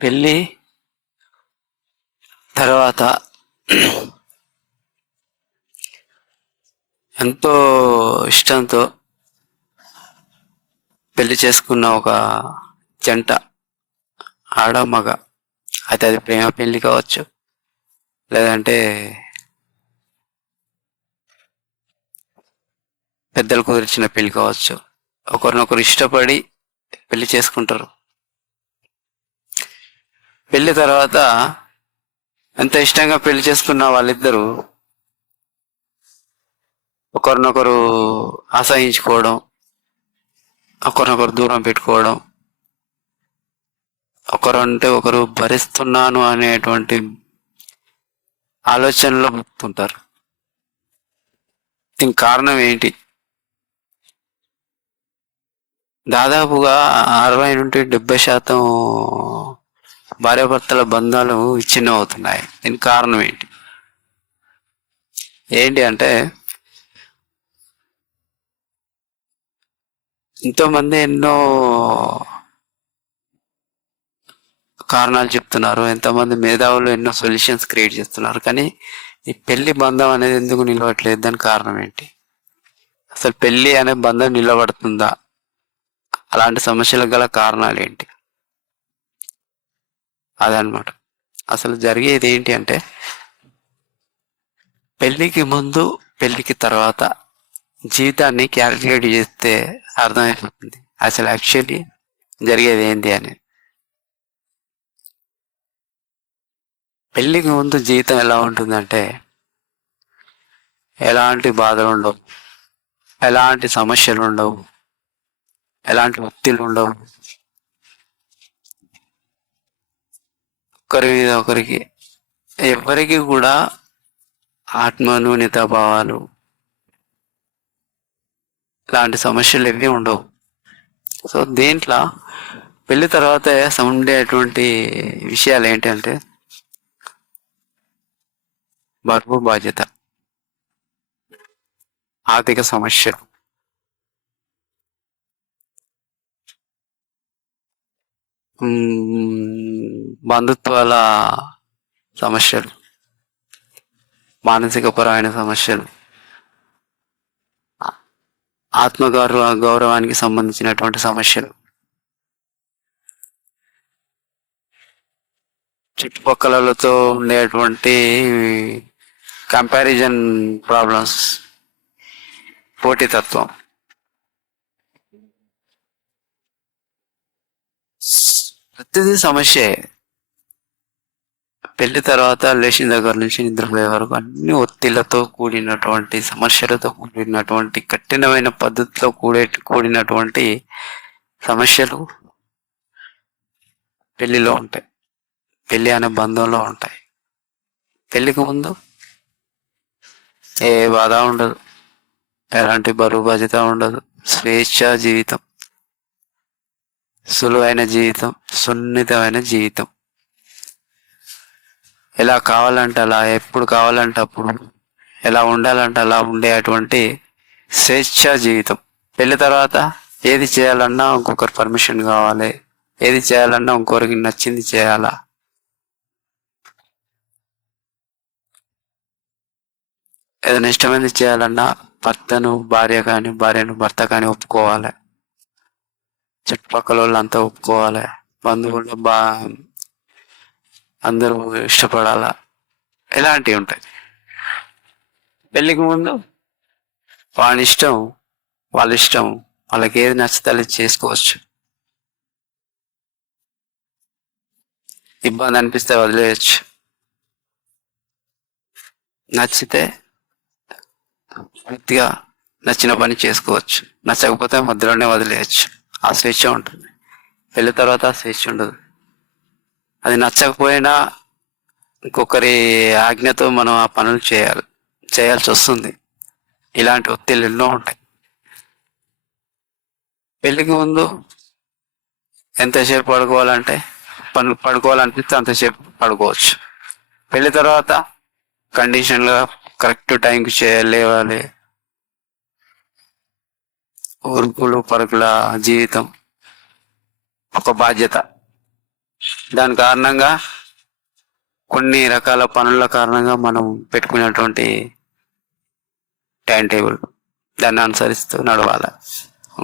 పెళ్ళి తర్వాత ఎంతో ఇష్టంతో పెళ్ళి చేసుకున్న ఒక జంట ఆడ మగ. అయితే అది ప్రేమ పెళ్ళి కావచ్చు. లేదంటే పెద్దలు కుదిర్చిన పెళ్ళి కావచ్చు. ఒకరినొకరు ఇష్టపడి పెళ్ళి చేసుకుంటారు. పెళ్ళి తర్వాత ఎంత ఇష్టంగా పెళ్ళి చేసుకున్న వాళ్ళిద్దరూ ఒకరినొకరు ఆశ్రయించుకోవడం ఒకరినొకరు దూరం పెట్టుకోవడం ఒకరు అంటే ఒకరు భరిస్తున్నాను అనేటువంటి ఆలోచనలో బతుకుతుంటారు దీనికి కారణం ఏంటి? దాదాపుగా అరవై నుండి డెబ్బై శాతం భార్యాభర్తల బంధాలు విచ్ఛిన్నం అవుతున్నాయి దీనికి కారణం ఏంటి? ఏంటి అంటే ఎంతోమంది ఎన్నో కారణాలు చెప్తున్నారు. ఎంతోమంది మేధావులు ఎన్నో సొల్యూషన్స్ క్రియేట్ చేస్తున్నారు. కానీ ఈ పెళ్ళి బంధం అనేది ఎందుకు నిలవట్లేదు? దాని కారణం ఏంటి? అసలు పెళ్ళి అనే బంధం నిలబడుతుందా? అలాంటి సమస్యలకు గల కారణాలు ఏంటి? అదనమాట. అసలు జరిగేది ఏంటి అంటే పెళ్ళికి ముందు పెళ్ళికి తర్వాత జీవితాన్ని క్యాలిక్యులేట్ చేస్తే అర్థమైపోతుంది. అసలు యాక్చువల్లీ జరిగేది ఏంటి అని. పెళ్ళికి ముందు జీవితం ఎలా ఉంటుందంటే ఎలాంటి బాధలు ఉండవు. ఎలాంటి సమస్యలు ఉండవు. ఎలాంటి ఒత్తిళ్ళు ఉండవు. ఒకరి మీద ఒకరికి ఎవరికి కూడా ఆత్మన్యూన్యత భావాలు ఇలాంటి సమస్యలు ఏవి ఉండవు. సో దీంట్లో పెళ్ళి తర్వాత ఉండేటువంటి విషయాలు ఏంటంటే బరువు బాధ్యత ఆర్థిక సమస్యలు బంధుత్వాల సమస్యలు మానసికపరమైన సమస్యలు ఆత్మగౌరవ గౌరవానికి సంబంధించినటువంటి సమస్యలు. చుట్టుపక్కలతో ఉండేటువంటి కంపారిజన్ ప్రాబ్లమ్స్ పోటీతత్వం. ప్రతిదీ సమస్యే. పెళ్ళి తర్వాత లేచిన దగ్గర నుంచి నిద్రపోయే వరకు అన్ని ఒత్తిళ్ళతో కూడినటువంటి సమస్యలతో కూడినటువంటి కఠినమైన పద్ధతితో కూడే కూడినటువంటి సమస్యలు పెళ్ళిలో ఉంటాయి. పెళ్ళి అనే బంధంలో ఉంటాయి. పెళ్ళికి ముందు ఏ బాధ ఉండదు. ఎలాంటి బరువు బాధ్యత ఉండదు. స్వేచ్ఛ జీవితం. సులువైన జీవితం. సున్నితమైన జీవితం. ఎలా కావాలంటే అలా ఎప్పుడు కావాలంటే అప్పుడు ఎలా ఉండాలంటే అలా ఉండే అటువంటి స్వేచ్ఛ జీవితం. పెళ్ళి తర్వాత ఏది చేయాలన్నా ఇంకొకరి పర్మిషన్ కావాలి. ఏది చేయాలన్నా ఇంకొకరికి నచ్చింది చేయాలా. ఏదైనా ఇష్టమైనది చేయాలన్నా భర్తను భార్య కానీ భార్యను భర్త కానీ ఒప్పుకోవాలి. చుట్టుపక్కల వాళ్ళంతా ఒప్పుకోవాలి. బంధువులు బా అందరూ ఇష్టపడాలా? ఇలాంటివి ఉంటాయి? పెళ్ళికి ముందు వాళ్ళ ఇష్టం వాళ్ళ ఇష్టం వాళ్ళకి ఏది నచ్చితే అది చేసుకోవచ్చు. ఇబ్బంది అనిపిస్తే వదిలేయచ్చు. నచ్చితే పూర్తిగా నచ్చిన పని చేసుకోవచ్చు. నచ్చకపోతే మధ్యలోనే వదిలేయచ్చు. ఆ స్వేచ్ఛ ఉంటుంది. పెళ్ళి తర్వాత ఆ స్వేచ్ఛ ఉండదు. అది నచ్చకపోయినా ఇంకొకరి ఆజ్ఞతో మనం ఆ పనులు చేయాలి చేయాల్సి వస్తుంది. ఇలాంటి ఒత్తిళ్ళు ఎన్నో ఉంటాయి. పెళ్ళికి ముందు ఎంతసేపు పడుకోవాలంటే పను పడుకోవాలనిపిస్తే అంతసేపు పడుకోవచ్చు. పెళ్ళి తర్వాత కండిషన్గా కరెక్ట్ టైంకి చేయాలి లేవాలి. ఉరుకులు పరుగుల జీవితం ఒక బాధ్యత. దాని కారణంగా కొన్ని రకాల పనుల కారణంగా మనం పెట్టుకున్నటువంటి టైం టేబుల్ దాన్ని అనుసరిస్తూ నడవాలి.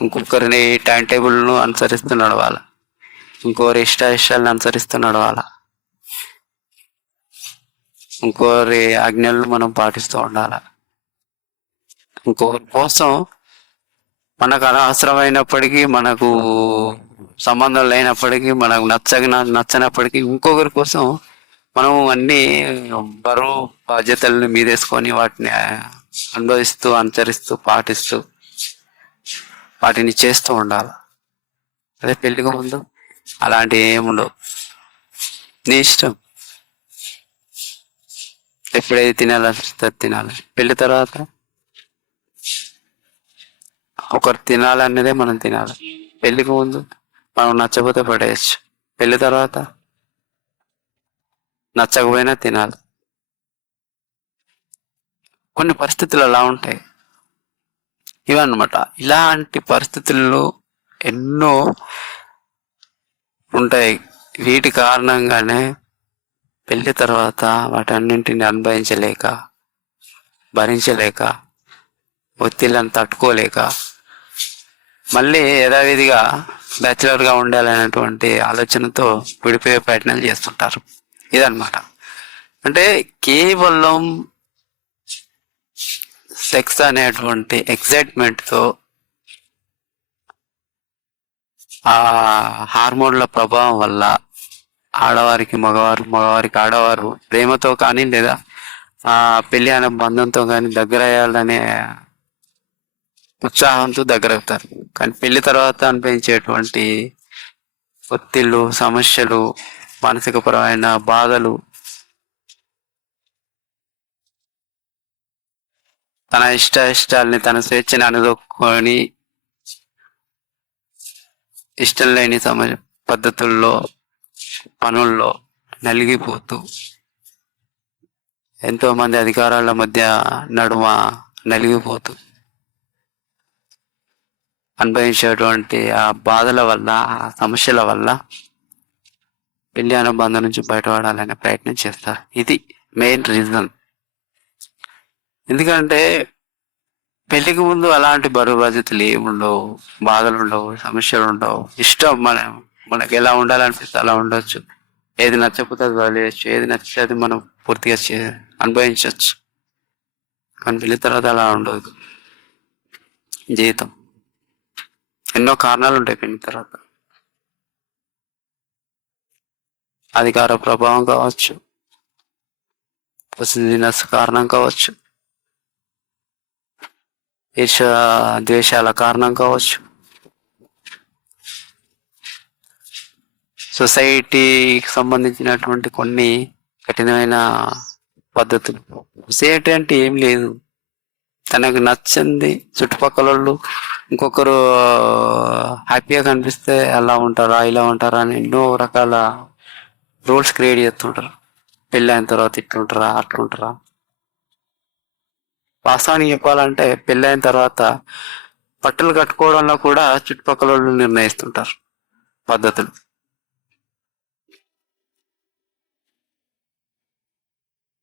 ఇంకొకరిని టైం టేబుల్ను అనుసరిస్తూ నడవాలి. ఇంకోరి ఇష్ట ఇష్టాలను అనుసరిస్తూ నడవాలి. ఇంకోరి ఆజ్ఞలను మనం పాటిస్తూ ఉండాలి. ఇంకొకరి కోసం మనకు అనవసరమైనప్పటికీ మనకు సంబంధం లేనప్పటికీ మనకు నచ్చగిన నచ్చనప్పటికీ ఇంకొకరి కోసం మనం అన్ని బరువు బాధ్యతలను మీదేసుకొని వాటిని అనుభవిస్తూ అనుసరిస్తూ పాటిస్తూ వాటిని చేస్తూ ఉండాలి. అదే పెళ్ళికి ముందు అలాంటి ఏముండవు నీ ఇష్టం. ఎప్పుడైతే తినాలనిపిస్తే తినాలి. పెళ్ళి తర్వాత ఒకరు తినాలన్నదే మనం తినాలి. పెళ్ళికి ముందు మనం నచ్చకపోతే పడేయచ్చు. పెళ్ళి తర్వాత నచ్చకపోయినా తినాలి. కొన్ని పరిస్థితులు అలా ఉంటాయి. ఇవన్నమాట. ఇలాంటి పరిస్థితుల్లో ఎన్నో ఉంటాయి. వీటి కారణంగానే పెళ్ళి తర్వాత వాటన్నింటిని అనుభవించలేక భరించలేక ఒత్తిళ్ళని తట్టుకోలేక మళ్ళీ యథావిధిగా బ్యాచిలర్గా ఉండాలనేటువంటి ఆలోచనతో విడిపోయే ప్రయత్నాలు చేస్తుంటారు. ఇదన్నమాట. అంటే కేవలం సెక్స్ అనేటువంటి ఎక్సైట్మెంట్తో ఆ హార్మోన్ల ప్రభావం వల్ల ఆడవారికి మగవారు మగవారికి ఆడవారు ప్రేమతో కానీ లేదా ఆ పెళ్ళి అనే బంధంతో కానీ దగ్గర అయ్యాలనే ఉత్సాహంతో దగ్గర అవుతారు కానీ పెళ్ళి తర్వాత అనిపించేటువంటి ఒత్తిళ్ళు సమస్యలు మానసికపరమైన బాధలు తన ఇష్ట ఇష్టాలని తన స్వేచ్ఛని అనుదొక్కొని ఇష్టం లేని సమ పద్ధతుల్లో పనుల్లో నలిగిపోతూ ఎంతో మంది అధికారాల మధ్య నడుమ నలిగిపోతూ అనుభవించేటువంటి ఆ బాధల వల్ల ఆ సమస్యల వల్ల పెళ్ళి అనుబంధం నుంచి బయటపడాలనే ప్రయత్నం చేస్తారు ఇది మెయిన్ రీజన్ ఎందుకంటే పెళ్ళికి ముందు అలాంటి బరువు బాధ్యతలు ఏముండవు బాధలు ఉండవు సమస్యలు ఉండవు. ఇష్టం మన మనకి ఎలా ఉండాలనిపిస్తే అలా ఉండొచ్చు. ఏది నచ్చకపోతే అది వదిలేయచ్చు. ఏది నచ్చితే అది మనం పూర్తిగా చే అనుభవించవచ్చు కానీ పెళ్ళి తర్వాత అలా ఉండదు జీవితం. ఎన్నో కారణాలు ఉంటాయి పెళ్ళి తర్వాత. అధికార ప్రభావం కావచ్చు పొసిజినస్ కారణం కావచ్చు ఈర్ష ద్వేషాల కారణం కావచ్చు సొసైటీకి సంబంధించినటువంటి కొన్ని కఠినమైన పద్ధతులు. సొసైటీ అంటే ఏం లేదు. తనకు నచ్చింది చుట్టుపక్కల వాళ్ళు ఇంకొకరు హ్యాపీగా కనిపిస్తే అలా ఉంటారా ఇలా ఉంటారా అని ఎన్నో రకాల రూల్స్ క్రియేట్ చేస్తుంటారు. పెళ్ళి అయిన తర్వాత ఇట్లుంటారా అట్లుంటారా. వాస్తవానికి చెప్పాలంటే పెళ్ళి అయిన తర్వాత బట్టలు కట్టుకోవడంలో కూడా చుట్టుపక్కల వాళ్ళు నిర్ణయిస్తుంటారు పద్ధతులు.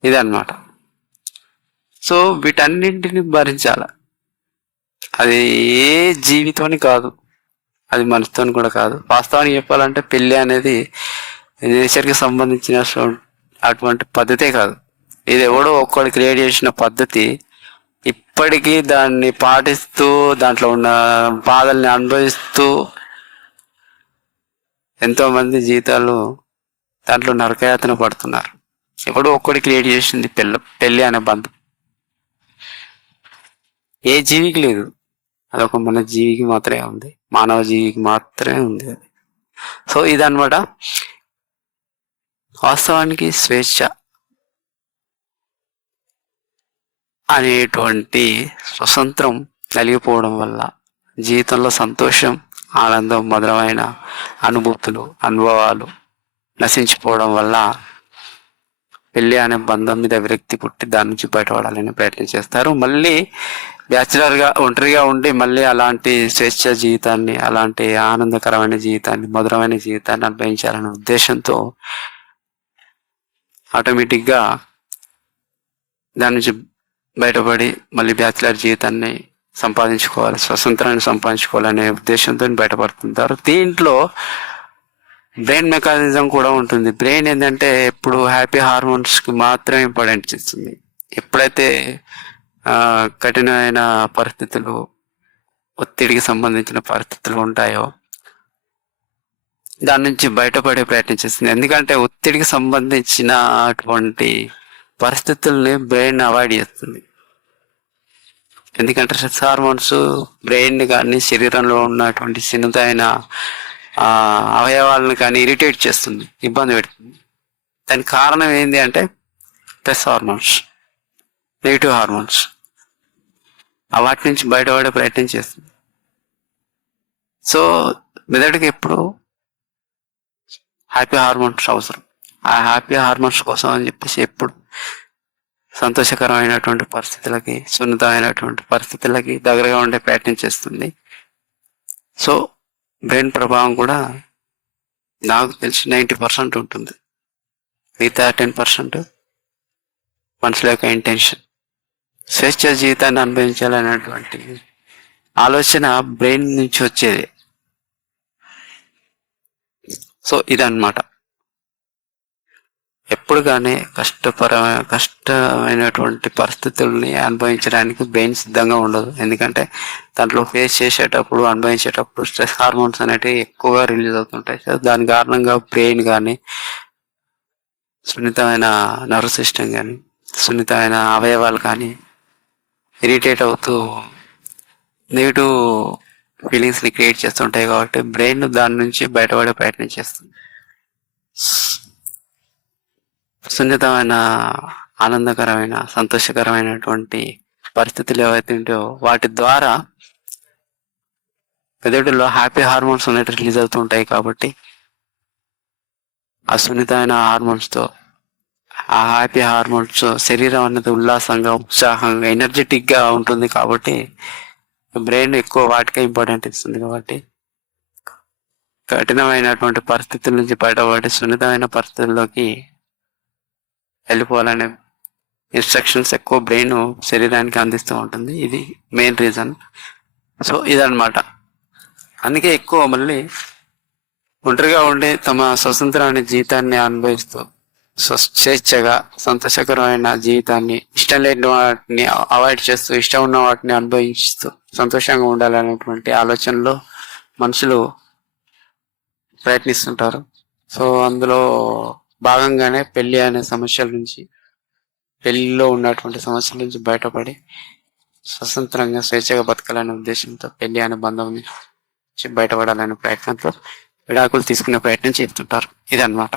ఇదన్నమాట. సో వీటన్నింటిని భరించాల. అది ఏ జీవితం కాదు. అది మనసుతో కూడా కాదు. వాస్తవానికి చెప్పాలంటే పెళ్ళి అనేది నేచర్కి సంబంధించిన అటువంటి పద్ధతే కాదు. ఇది ఎవడో ఒక్కడు క్రియేట్ చేసిన పద్ధతి. ఇప్పటికీ దాన్ని పాటిస్తూ దాంట్లో ఉన్న బాధల్ని అనుభవిస్తూ ఎంతోమంది జీవితాలు దాంట్లో నరకయాతన పడుతున్నారు. ఎవడో ఒక్కడి క్రియేట్ చేసింది పెళ్ళ పెళ్ళి అనే బంధం. ఏ జీవికి లేదు. అదొక మన జీవికి మాత్రమే ఉంది. మానవ జీవికి మాత్రమే ఉంది అది. సో ఇదనమాట వాస్తవానికి స్వేచ్ఛ అనేటువంటి స్వతంత్రం కలిగిపోవడం వల్ల జీవితంలో సంతోషం ఆనందం మధురమైన అనుభూతులు అనుభవాలు నశించిపోవడం వల్ల పెళ్ళి అనే బంధం మీద విరక్తి పుట్టి దాని నుంచి బయటపడాలని ప్రయత్నం చేస్తారు. మళ్ళీ బ్యాచిలర్గా ఒంటరిగా ఉండి మళ్ళీ అలాంటి స్వేచ్ఛ జీవితాన్ని అలాంటి ఆనందకరమైన జీవితాన్ని మధురమైన జీవితాన్ని అనుభవించాలనే ఉద్దేశంతో ఆటోమేటిక్గా దాని నుంచి బయటపడి మళ్ళీ బ్యాచిలర్ జీవితాన్ని సంపాదించుకోవాలి స్వతంత్రాన్ని సంపాదించుకోవాలనే ఉద్దేశంతో బయటపడుతుంటారు దీంట్లో బ్రెయిన్ మెకానిజం కూడా ఉంటుంది. బ్రెయిన్ ఏంటంటే ఎప్పుడు హ్యాపీ హార్మోన్స్కి మాత్రమే ఇంపార్టెంట్ ఇస్తుంది. ఎప్పుడైతే కఠినమైన పరిస్థితులు ఒత్తిడికి సంబంధించిన పరిస్థితులు ఉంటాయో దాని నుంచి బయటపడే ప్రయత్నం చేస్తుంది. ఎందుకంటే ఒత్తిడికి సంబంధించిన అటువంటి పరిస్థితుల్ని బ్రెయిన్ అవాయిడ్ చేస్తుంది. ఎందుకంటే స్ట్రెస్ హార్మోన్స్ బ్రెయిన్ కానీ శరీరంలో ఉన్నటువంటి చిన్నదైన అవయవాలను కానీ ఇరిటేట్ చేస్తుంది ఇబ్బంది పెడుతుంది. దానికి కారణం ఏంటి అంటే స్ట్రెస్ హార్మోన్స్. నెగిటివ్ హార్మోన్స్ వాటి నుంచి బయటపడే ప్రయత్నం చేస్తుంది. సో మెదడుకి ఎప్పుడు హ్యాపీ హార్మోన్స్ అవసరం. ఆ హ్యాపీ హార్మోన్స్ కోసం అని చెప్పేసి ఎప్పుడు సంతోషకరమైనటువంటి పరిస్థితులకి సున్నితమైనటువంటి పరిస్థితులకి దగ్గరగా ఉండే ప్రయత్నం చేస్తుంది. సో బ్రెయిన్ ప్రభావం కూడా నాకు తెలిసి నైంటీ పర్సెంట్ ఉంటుంది. మిగతా టెన్ పర్సెంట్ మనసులో యొక్క ఇంటెన్షన్. స్వేచ్ఛ జీవితాన్ని అనుభవించాలనేటువంటి ఆలోచన బ్రెయిన్ నుంచి వచ్చేది. సో ఇదన్నమాట. ఎప్పుడు కానీ కష్టపరమైన కష్టమైనటువంటి పరిస్థితుల్ని అనుభవించడానికి బ్రెయిన్ సిద్ధంగా ఉండదు. ఎందుకంటే దాంట్లో ఫేస్ చేసేటప్పుడు అనుభవించేటప్పుడు స్ట్రెస్ హార్మోన్స్ అనేటివి ఎక్కువగా రిలీజ్ అవుతుంటాయి. సో దాని కారణంగా బ్రెయిన్ కానీ సున్నితమైన నర్వ్ సిస్టమ్ కానీ సున్నితమైన అవయవాలు కానీ ఇరిటేట్ అవుతూ నెగిటివ్ ఫీలింగ్స్ని క్రియేట్ చేస్తుంటాయి కాబట్టి బ్రెయిన్ దాని నుంచి బయటపడే ప్రయత్నం చేస్తుంది. సున్నితమైన ఆనందకరమైన సంతోషకరమైనటువంటి పరిస్థితులు ఏవైతే ఉంటాయో వాటి ద్వారా మెదడులో హ్యాపీ హార్మోన్స్ అనేవి రిలీజ్ అవుతూ ఉంటాయి కాబట్టి ఆ సున్నితమైన హార్మోన్స్తో ఆ హ్యాపీ హార్మోన్స్ శరీరం అనేది ఉల్లాసంగా ఉత్సాహంగా ఎనర్జెటిక్గా ఉంటుంది కాబట్టి బ్రెయిన్ ఎక్కువ వాటికే ఇంపార్టెంట్ ఇస్తుంది కాబట్టి కఠినమైనటువంటి పరిస్థితుల నుంచి బయటపడి సున్నితమైన పరిస్థితుల్లోకి వెళ్ళిపోవాలనే ఇన్స్ట్రక్షన్స్ ఎక్కువ బ్రెయిన్ శరీరానికి అందిస్తూ ఉంటుంది. ఇది మెయిన్ రీజన్ సో ఇదన్నమాట. అందుకే ఎక్కువ మళ్ళీ ఒంటరిగా ఉండి తమ స్వతంత్రాన్ని జీవితాన్ని అనుభవిస్తూ స్వేచ్ఛగా సంతోషకరమైన జీవితాన్ని ఇష్టం లేని వాటిని అవాయిడ్ చేస్తూ ఇష్టం ఉన్న వాటిని అనుభవిస్తూ సంతోషంగా ఉండాలనేటువంటి ఆలోచనలో మనుషులు ప్రయత్నిస్తుంటారు. సో అందులో భాగంగానే పెళ్ళి అనే సమస్యల నుంచి పెళ్ళిలో ఉన్నటువంటి సమస్యల నుంచి బయటపడి స్వతంత్రంగా స్వేచ్ఛగా బతకాలనే ఉద్దేశంతో పెళ్ళి అనే బంధం నుంచి బయటపడాలనే ప్రయత్నంతో విడాకులు తీసుకునే ప్రయత్నం చేస్తుంటారు. ఇదన్నమాట.